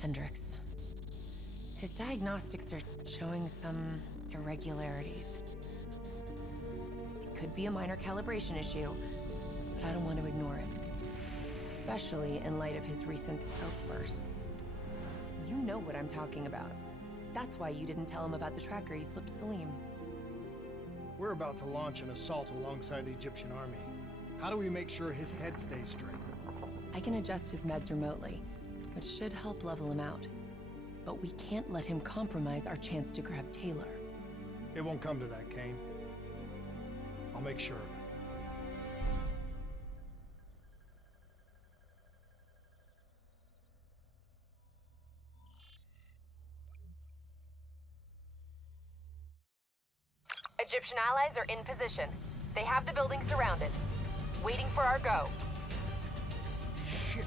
Hendrix. His diagnostics are showing some irregularities. It could be a minor calibration issue, but I don't want to ignore it. Especially in light of his recent outbursts. You know what I'm talking about. That's why you didn't tell him about the tracker he slipped Salim. We're about to launch an assault alongside the Egyptian army. How do we make sure his head stays straight? I can adjust his meds remotely, which should help level him out. But we can't let him compromise our chance to grab Taylor. It won't come to that, Kane. I'll make sure of it. Egyptian allies are in position. They have the building surrounded. Waiting for our go. Shit.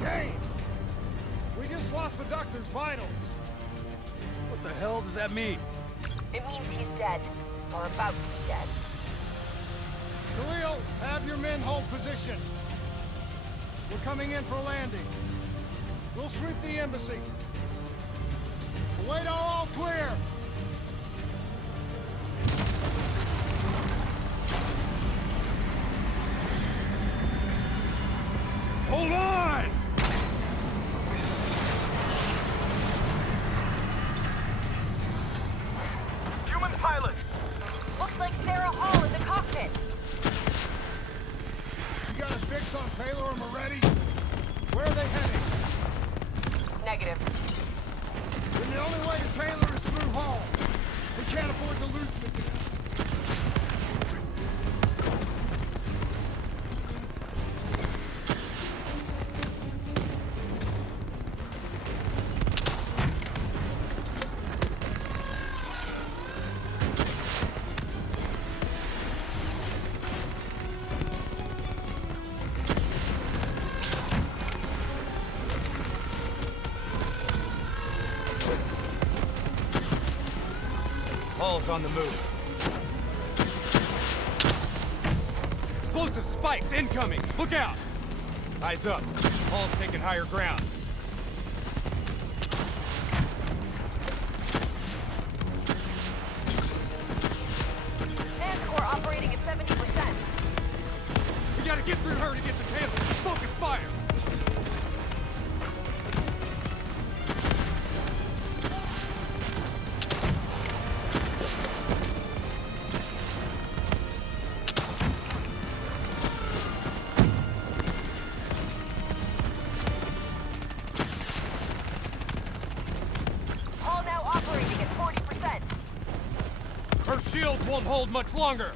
Kane! We just lost the Doctor's vitals. What the hell does that mean? It means he's dead. Or about to be dead. Khalil, have your men hold position. We're coming in for landing. We'll sweep the embassy. Await all clear. Hold on! Human pilot! Looks like Sarah Hall in the cockpit. You got a fix on Taylor and Moretti? Where are they heading? Negative. Then the only way to Taylor is through Hall. We can't afford to lose them again. Hall's on the move. Explosive spikes incoming! Look out! Eyes up. Hall's taking higher ground. Manticore operating at 70%. We gotta get through her to get to Taylor. Focus fire! Hall now operating at 40%. Her shields won't hold much longer!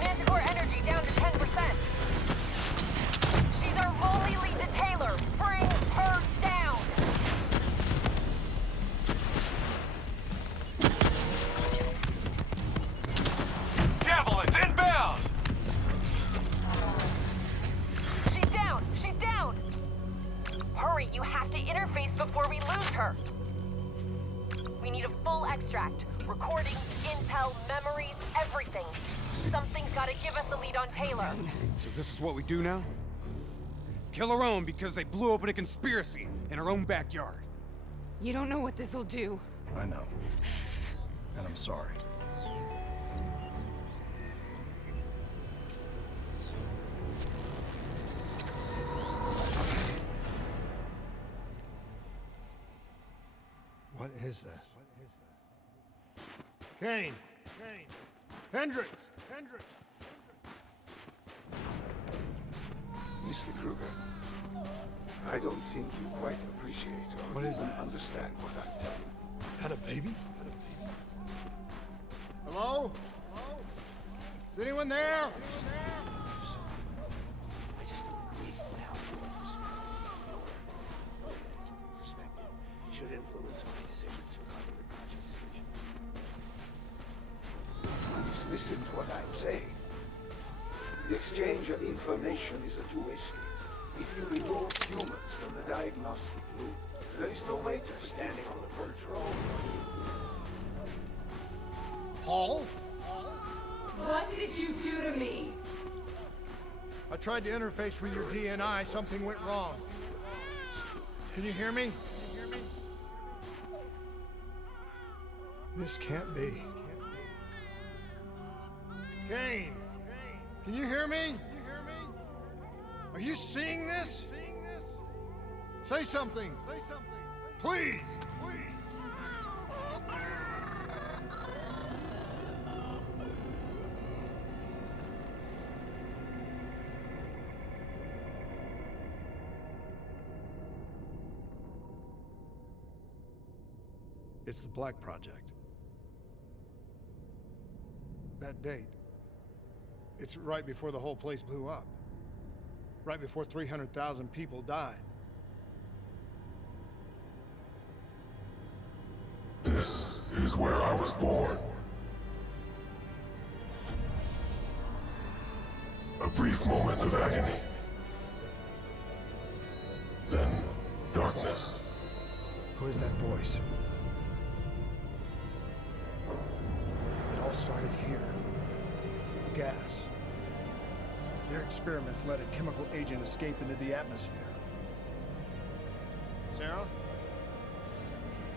Manticore energy down to 10%. She's our only lead to Taylor. Bring her down. Javelins inbound! She's down. She's down. Hurry, you have to interface before we lose her. We need a full extract. Recordings, intel, memories, everything. Something's gotta give us a lead on Taylor. So this is what we do now? Kill our own because they blew open a conspiracy in our own backyard. You don't know what this'll do. I know. And I'm sorry. What is this? Kane! Kane! Hendrix! Hendrix! Mr. Kruger, I don't think you quite appreciate or What is that? understand what I'm telling you. Is that a baby? Hello? Hello? Is anyone there? I just need now perspective should influence my decisions regarding the project's future. Please listen to what I'm saying. The exchange of information is a two-way street. If you remove humans from the diagnostic loop, there is no way to pretend on the control. Paul? What did you do to me? I tried to interface with your DNI. Something went wrong. Can you hear me? This can't be. Kane! Can you hear me? Are you seeing this? Say something! Please! It's the Black Project. That date. It's right before the whole place blew up. Right before 300,000 people died. This is where I was born. A brief moment of agony. Then darkness. Who is that voice? It all started here. The gas. Their experiments let a chemical agent escape into the atmosphere. Sarah?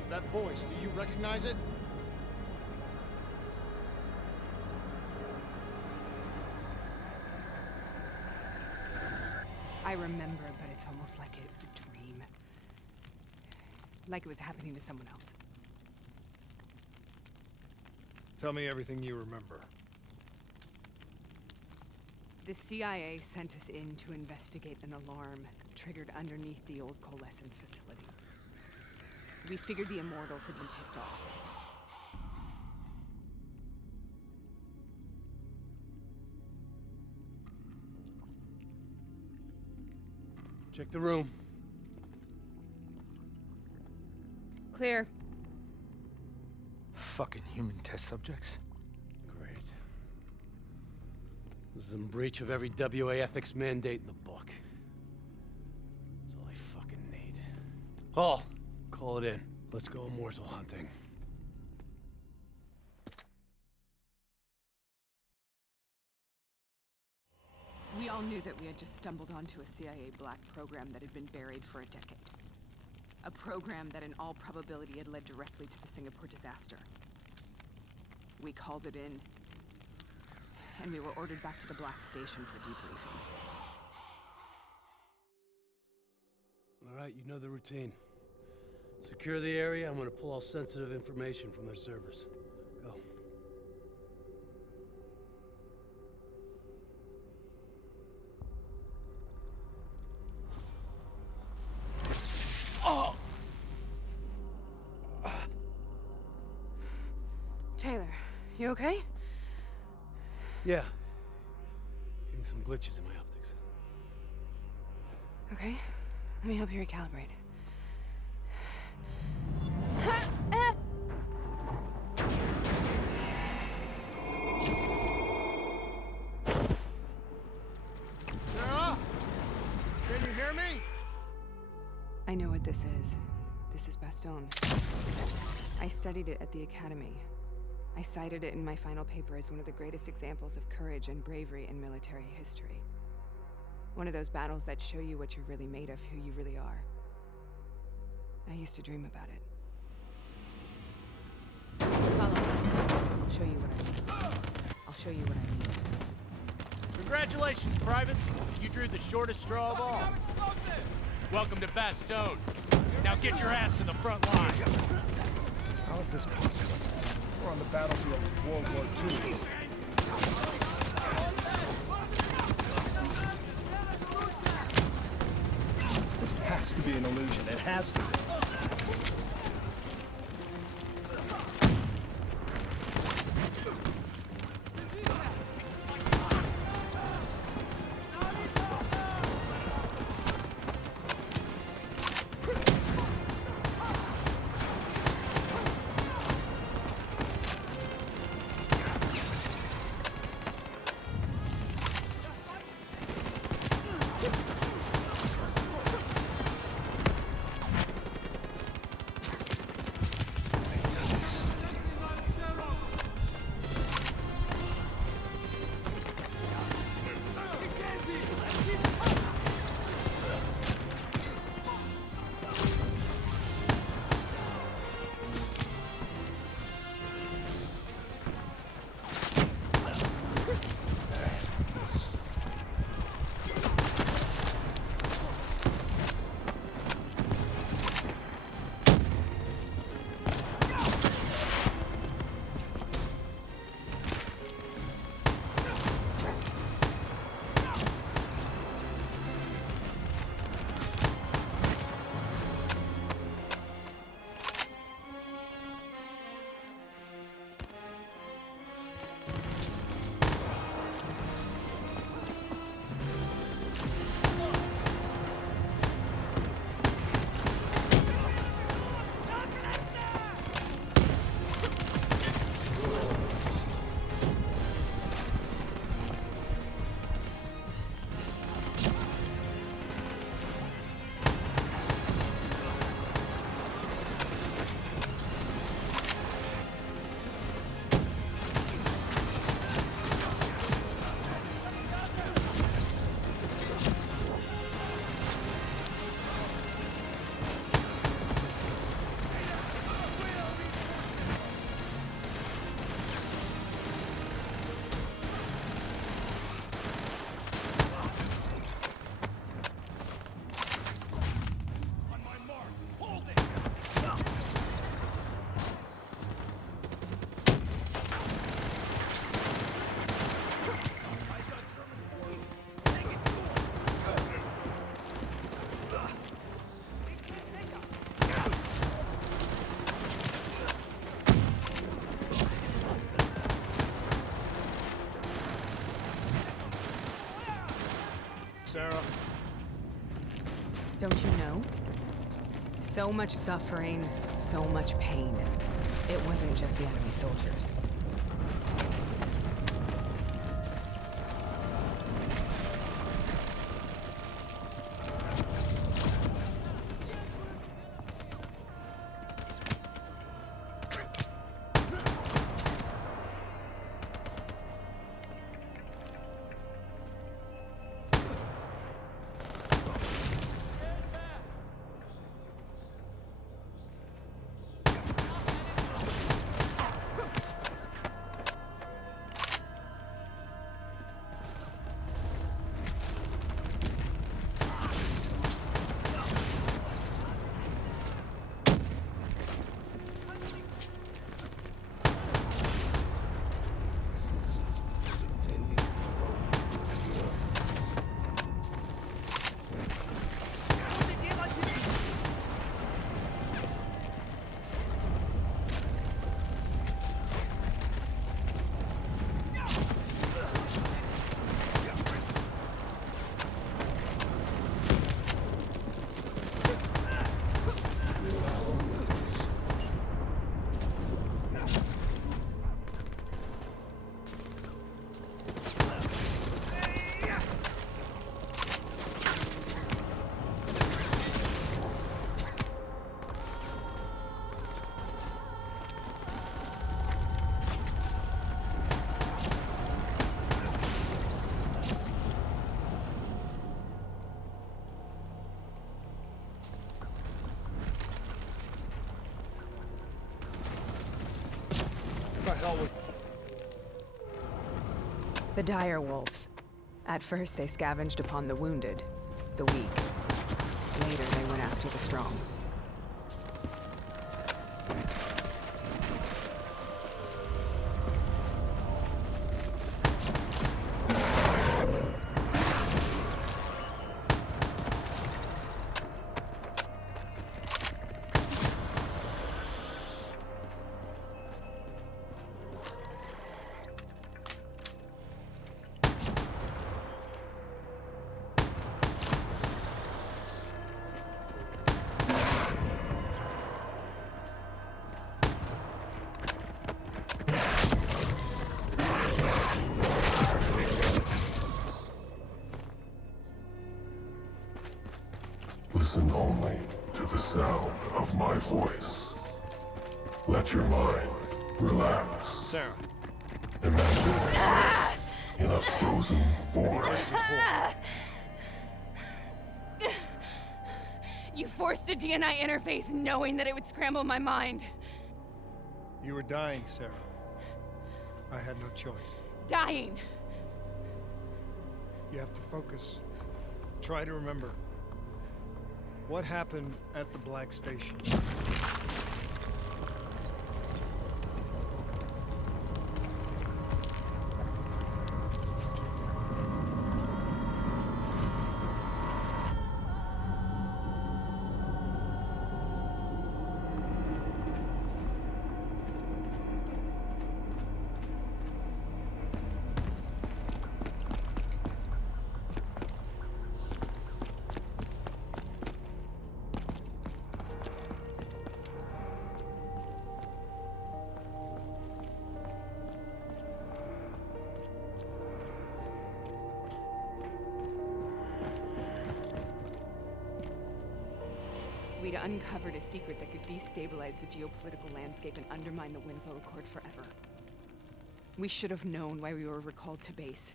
That voice, do you recognize it? I remember, but it's almost like it was a dream. Like it was happening to someone else. Tell me everything you remember. The CIA sent us in to investigate an alarm triggered underneath the old coalescence facility. We figured the Immortals had been tipped off. Check the room. Clear. Fucking human test subjects. Great. This is in breach of every WA ethics mandate in the book. That's all I fucking need. Paul, call it in. Let's go immortal hunting. We all knew that we had just stumbled onto a CIA black program that had been buried for a decade. A program that in all probability had led directly to the Singapore disaster. We called it in, and we were ordered back to the Black Station for debriefing. All right, you know the routine. Secure the area. I'm gonna pull all sensitive information from their servers. Go. Taylor, you okay? Yeah. Getting some glitches in my optics. Okay, let me help you recalibrate. Sarah? Can you hear me? I know what this is. This is Bastogne. I studied it at the Academy. I cited it in my final paper as one of the greatest examples of courage and bravery in military history. One of those battles that show you what you're really made of, who you really are. I used to dream about it. Follow me. I'll show you what I mean. I'll show you what I mean. Congratulations, Private. You drew the shortest straw of all. Welcome to Bastogne. Now get your ass to the front line. How is this possible? We're on the battlefield of World War II. This has to be an illusion. It has to be. So much suffering, so much pain. It wasn't just the enemy soldiers. The dire wolves. At first, they scavenged upon the wounded, the weak. Later, they went after the strong. Listen only to the sound of my voice. Let your mind relax. Sarah. Imagine yourself in a frozen forest. You forced a DNI interface knowing that it would scramble my mind. You were dying, Sarah. I had no choice. Dying! You have to focus. Try to remember. What happened at the Black Station? We'd uncovered a secret that could destabilize the geopolitical landscape and undermine the Winslow Accord forever. We should have known why we were recalled to base.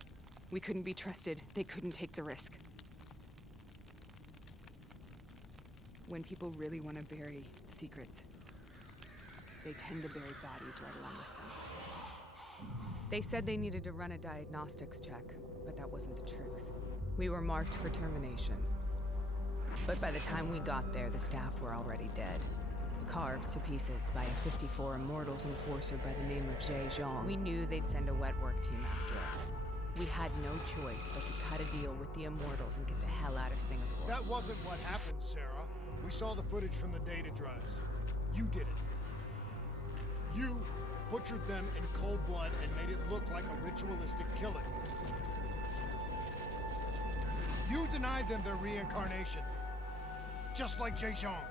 We couldn't be trusted. They couldn't take the risk. When people really want to bury secrets, they tend to bury bodies right along with them. They said they needed to run a diagnostics check, but that wasn't the truth. We were marked for termination. But by the time we got there, the staff were already dead. Carved to pieces by a 54 Immortals enforcer by the name of Jay Zhang. We knew they'd send a wet work team after us. We had no choice but to cut a deal with the Immortals and get the hell out of Singapore. That wasn't what happened, Sarah. We saw the footage from the data drives. You did it. You butchered them in cold blood and made it look like a ritualistic killing. You denied them their reincarnation. Just like Jay Zhang.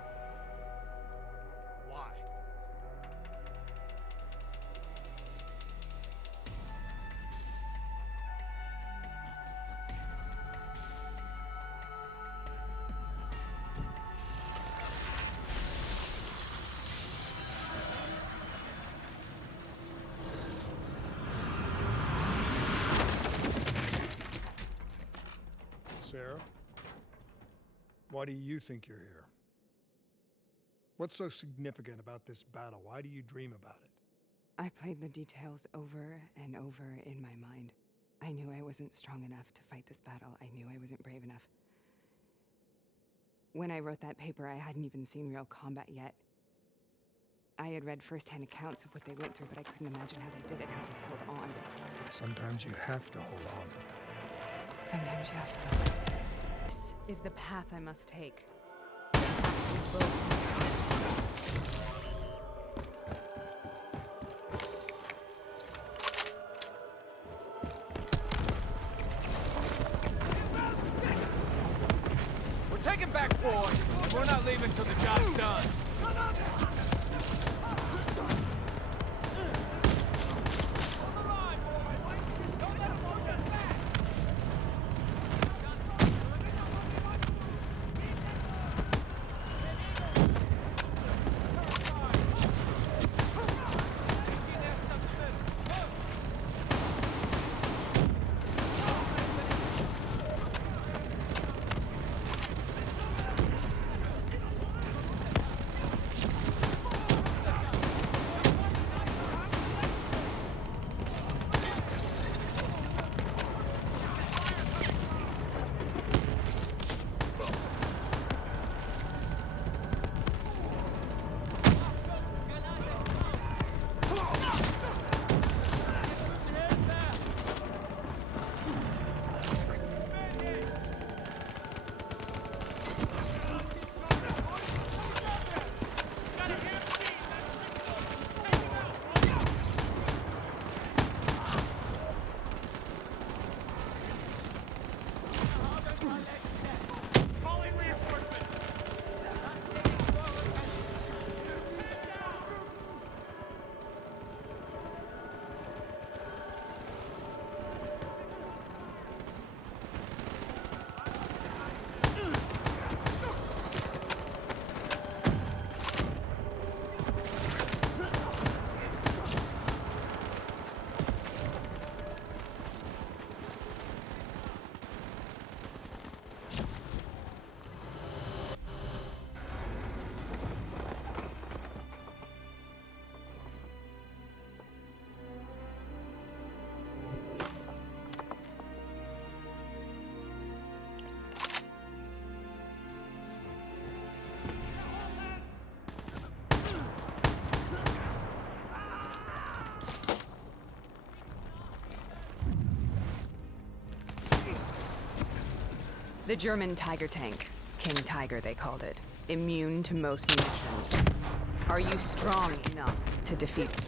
Why do you think you're here? What's so significant about this battle? Why do you dream about it? I played the details over and over in my mind. I knew I wasn't strong enough to fight this battle. I knew I wasn't brave enough. When I wrote that paper, I hadn't even seen real combat yet. I had read first-hand accounts of what they went through, but I couldn't imagine how they did it, how they held on. Sometimes you have to hold on. Sometimes you have to. This is the path I must take. The path we both must take. We're taking back forward, and we're not leaving till the job's done. The German Tiger tank. King Tiger, they called it. Immune to most munitions. Are you strong enough to defeat it?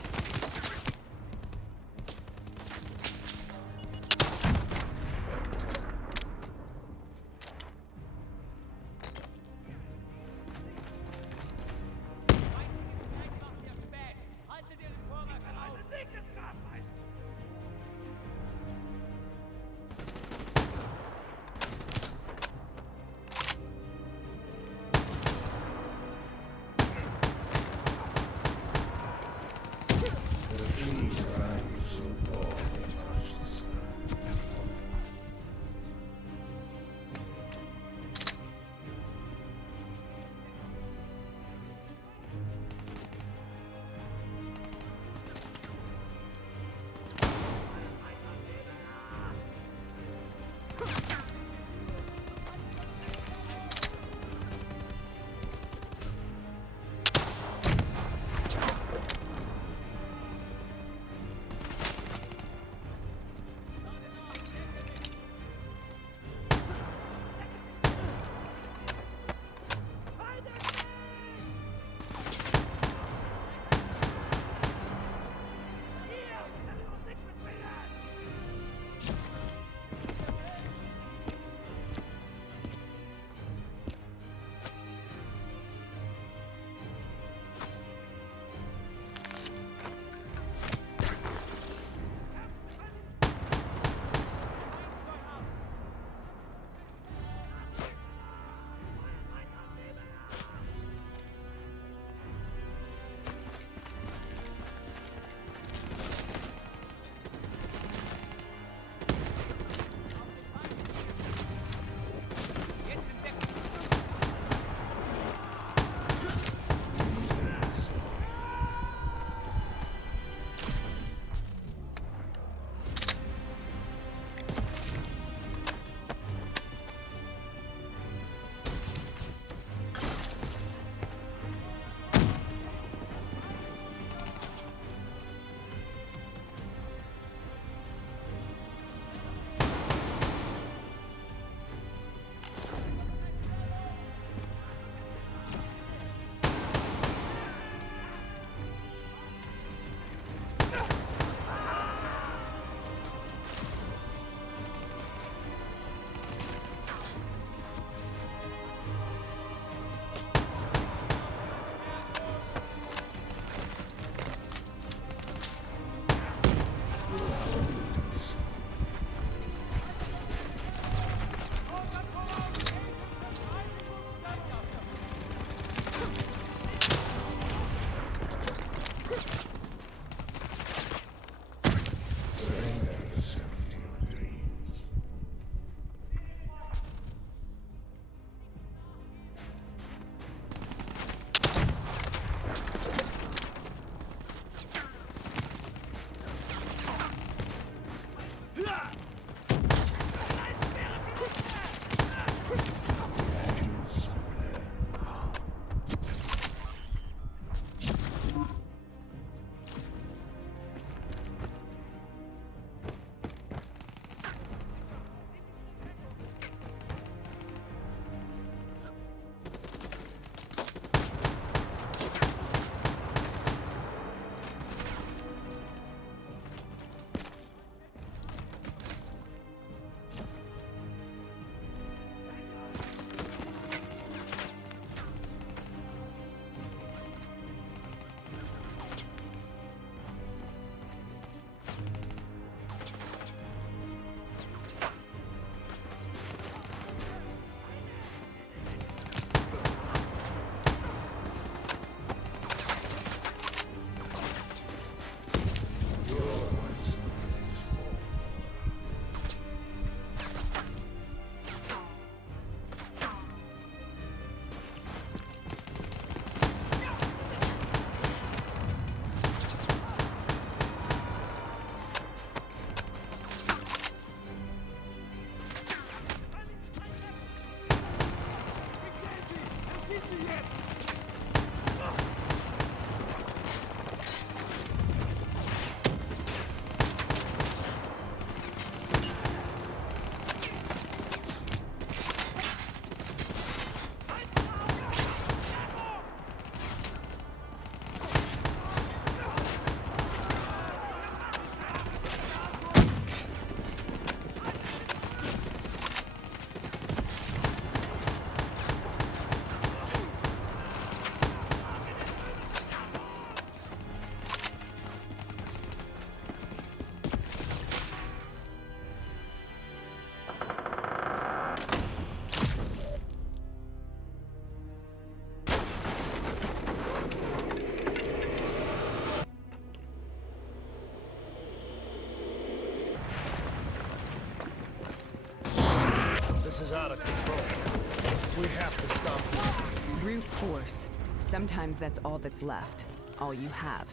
Force. Sometimes that's all that's left. All you have.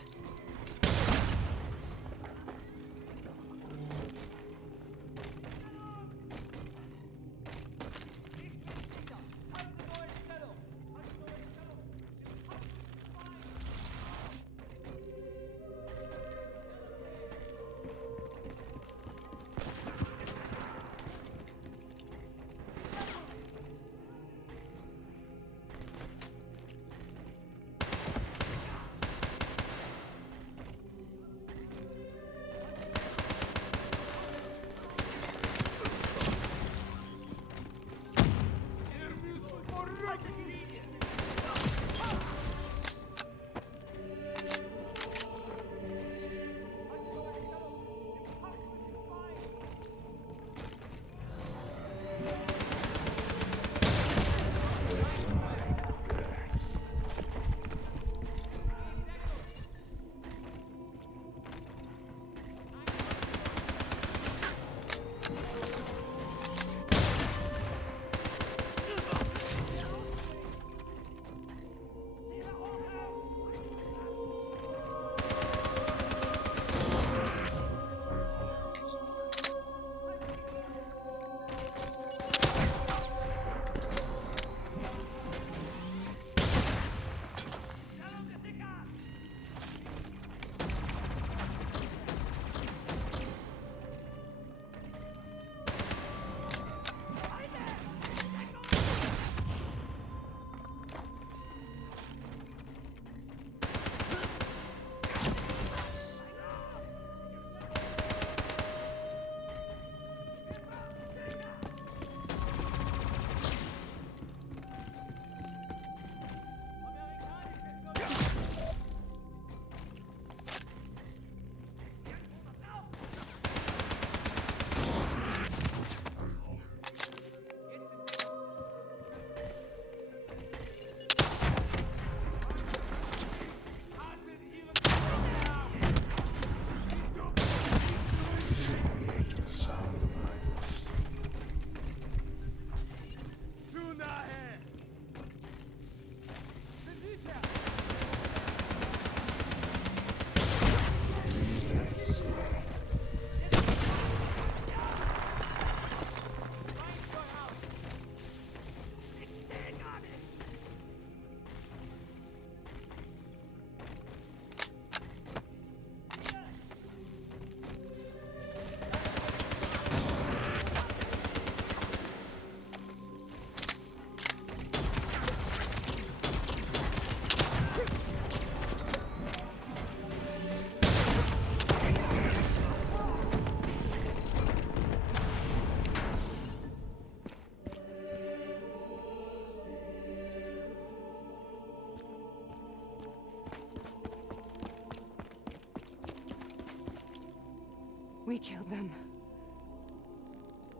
We killed them.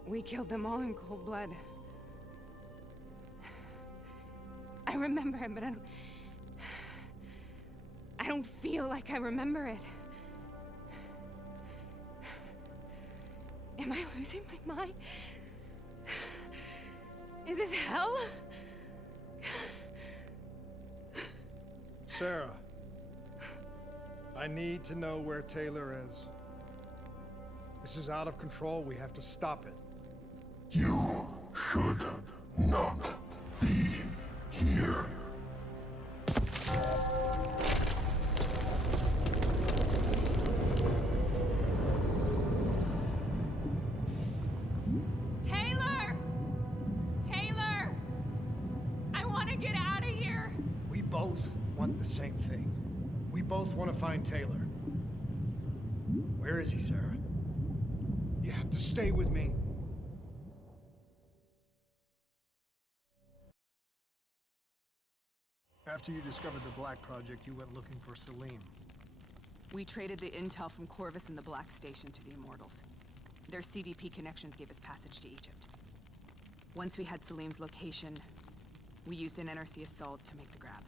We killed them all in cold blood. I remember it, but I don't feel like I remember it. Am I losing my mind? Is this hell? Sarah, I need to know where Taylor is. This is out of control. We have to stop it. You should not be here. Taylor! Taylor! I want to get out of here! We both want the same thing. We both want to find Taylor. Where is he, Sarah? You have to stay with me. After you discovered the Black Project, you went looking for Salim. We traded the intel from Corvus and the Black Station to the Immortals. Their CDP connections gave us passage to Egypt. Once we had Salim's location, we used an NRC assault to make the grab.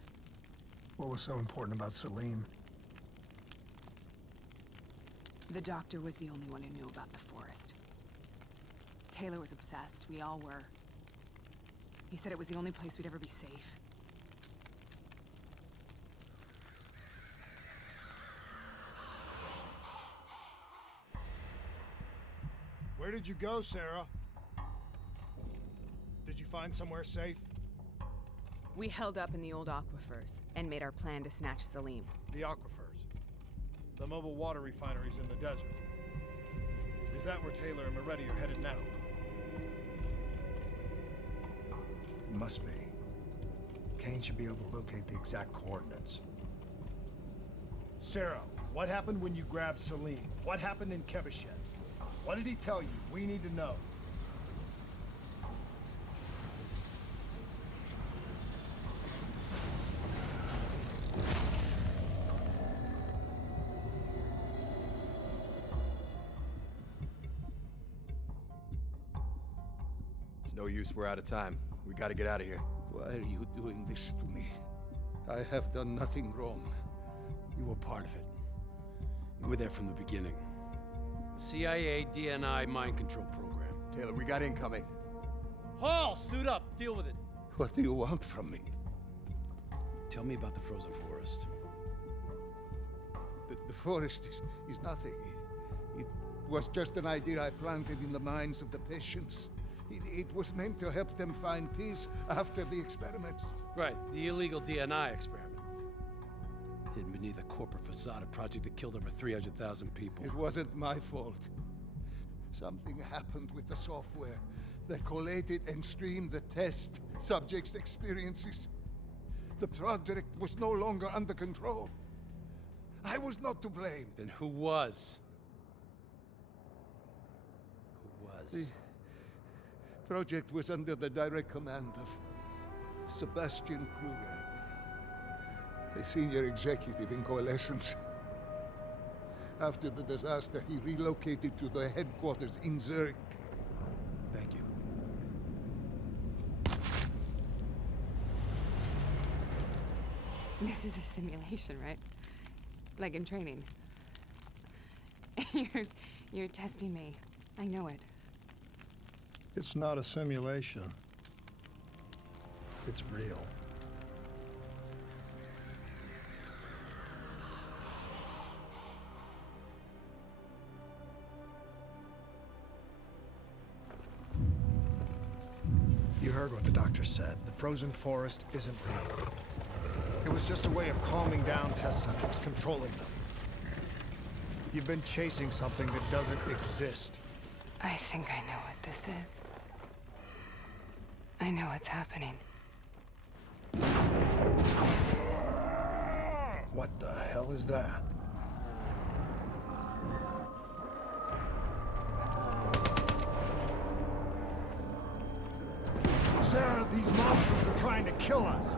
What was so important about Salim? The doctor was the only one who knew about the forest. Taylor was obsessed. We all were. He said it was the only place we'd ever be safe. Where did you go, Sarah? Did you find somewhere safe? We held up in the old aquifers and made our plan to snatch Salim. The aquifers. The mobile water refineries in the desert. Is that where Taylor and Moretti are headed now? It must be. Kane should be able to locate the exact coordinates. Sarah, what happened when you grabbed Salim? What happened in Kevashet? What did he tell you? We need to know. It's no use, we're out of time. We gotta get out of here. Why are you doing this to me? I have done nothing wrong. You were part of it. You were there from the beginning. CIA, DNI, mind control program. Taylor, we got incoming. Hall, suit up, deal with it. What do you want from me? Tell me about the frozen forest. The forest is nothing. It was just an idea I planted in the minds of the patients. It was meant to help them find peace after the experiments. Right, the illegal DNI experiment. Hidden beneath a corporate facade, a project that killed over 300,000 people. It wasn't my fault. Something happened with the software that collated and streamed the test subjects' experiences. The project was no longer under control. I was not to blame. Then who was? Who was? The project was under the direct command of Sebastian Kruger, a senior executive in Coalescence. After the disaster, he relocated to the headquarters in Zurich. Thank you. This is a simulation, right? Like in training. You're testing me. I know it. It's not a simulation. It's real. You heard what the doctor said. The frozen forest isn't real. It was just a way of calming down test subjects, controlling them. You've been chasing something that doesn't exist. I think I know what this is. I know what's happening. What the hell is that? Sarah, these monsters are trying to kill us.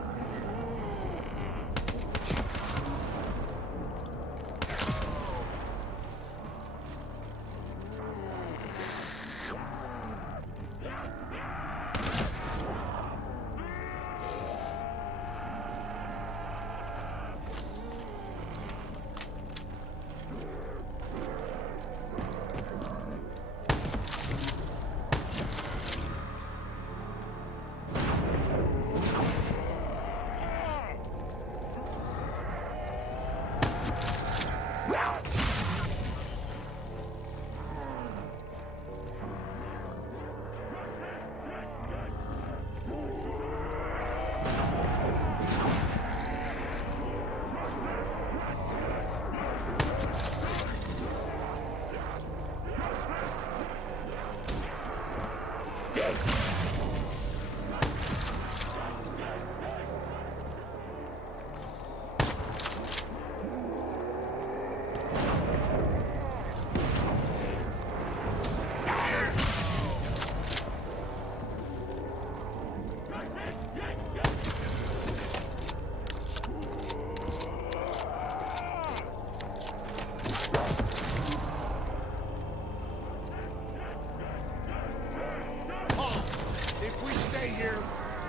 Here,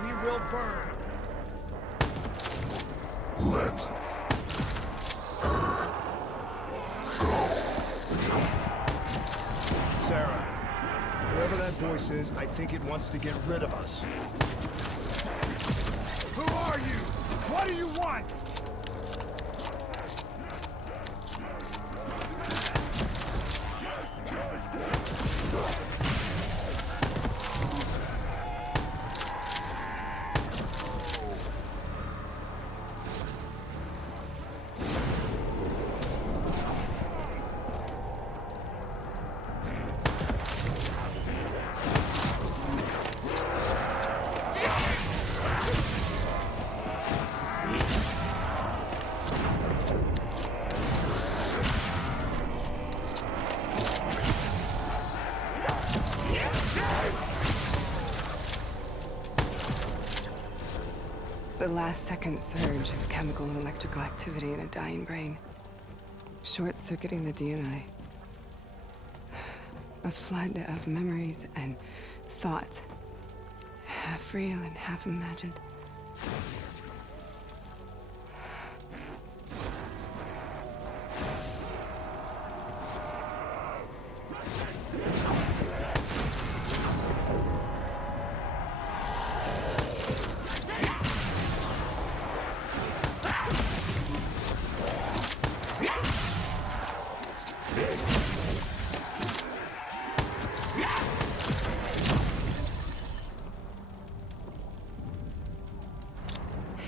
we will burn. Let her go. Sarah, whoever that voice is, I think it wants to get rid of us. Who are you? What do you want? The last-second surge of chemical and electrical activity in a dying brain. Short-circuiting the DNA. A flood of memories and thoughts. Half real and half imagined.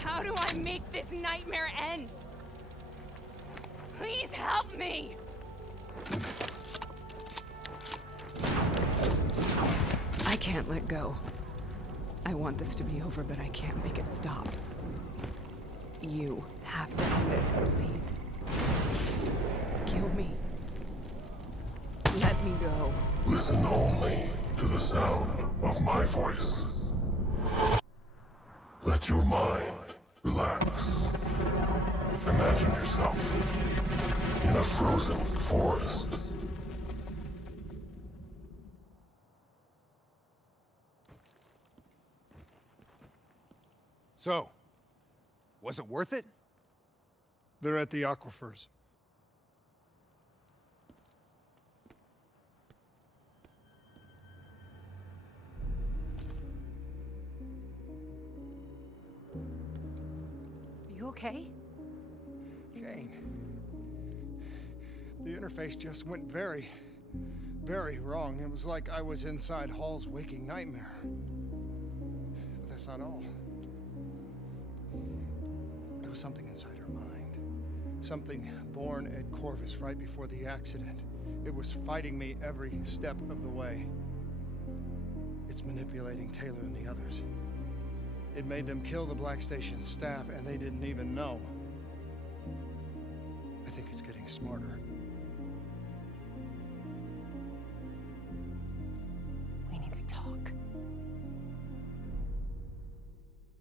How do I make this nightmare end? Please help me! I can't let go. I want this to be over, but I can't make it stop. You have to end it, please. Kill me. Let me go. Listen only to the sound of my voice. Let your mind relax. Imagine yourself in a frozen forest. So, was it worth it? They're at the aquifers. You okay? Kane. The interface just went very, very wrong. It was like I was inside Hall's waking nightmare. But that's not all. There was something inside her mind. Something born at Corvus right before the accident. It was fighting me every step of the way. It's manipulating Taylor and the others. It made them kill the Black Station staff, and they didn't even know. I think it's getting smarter.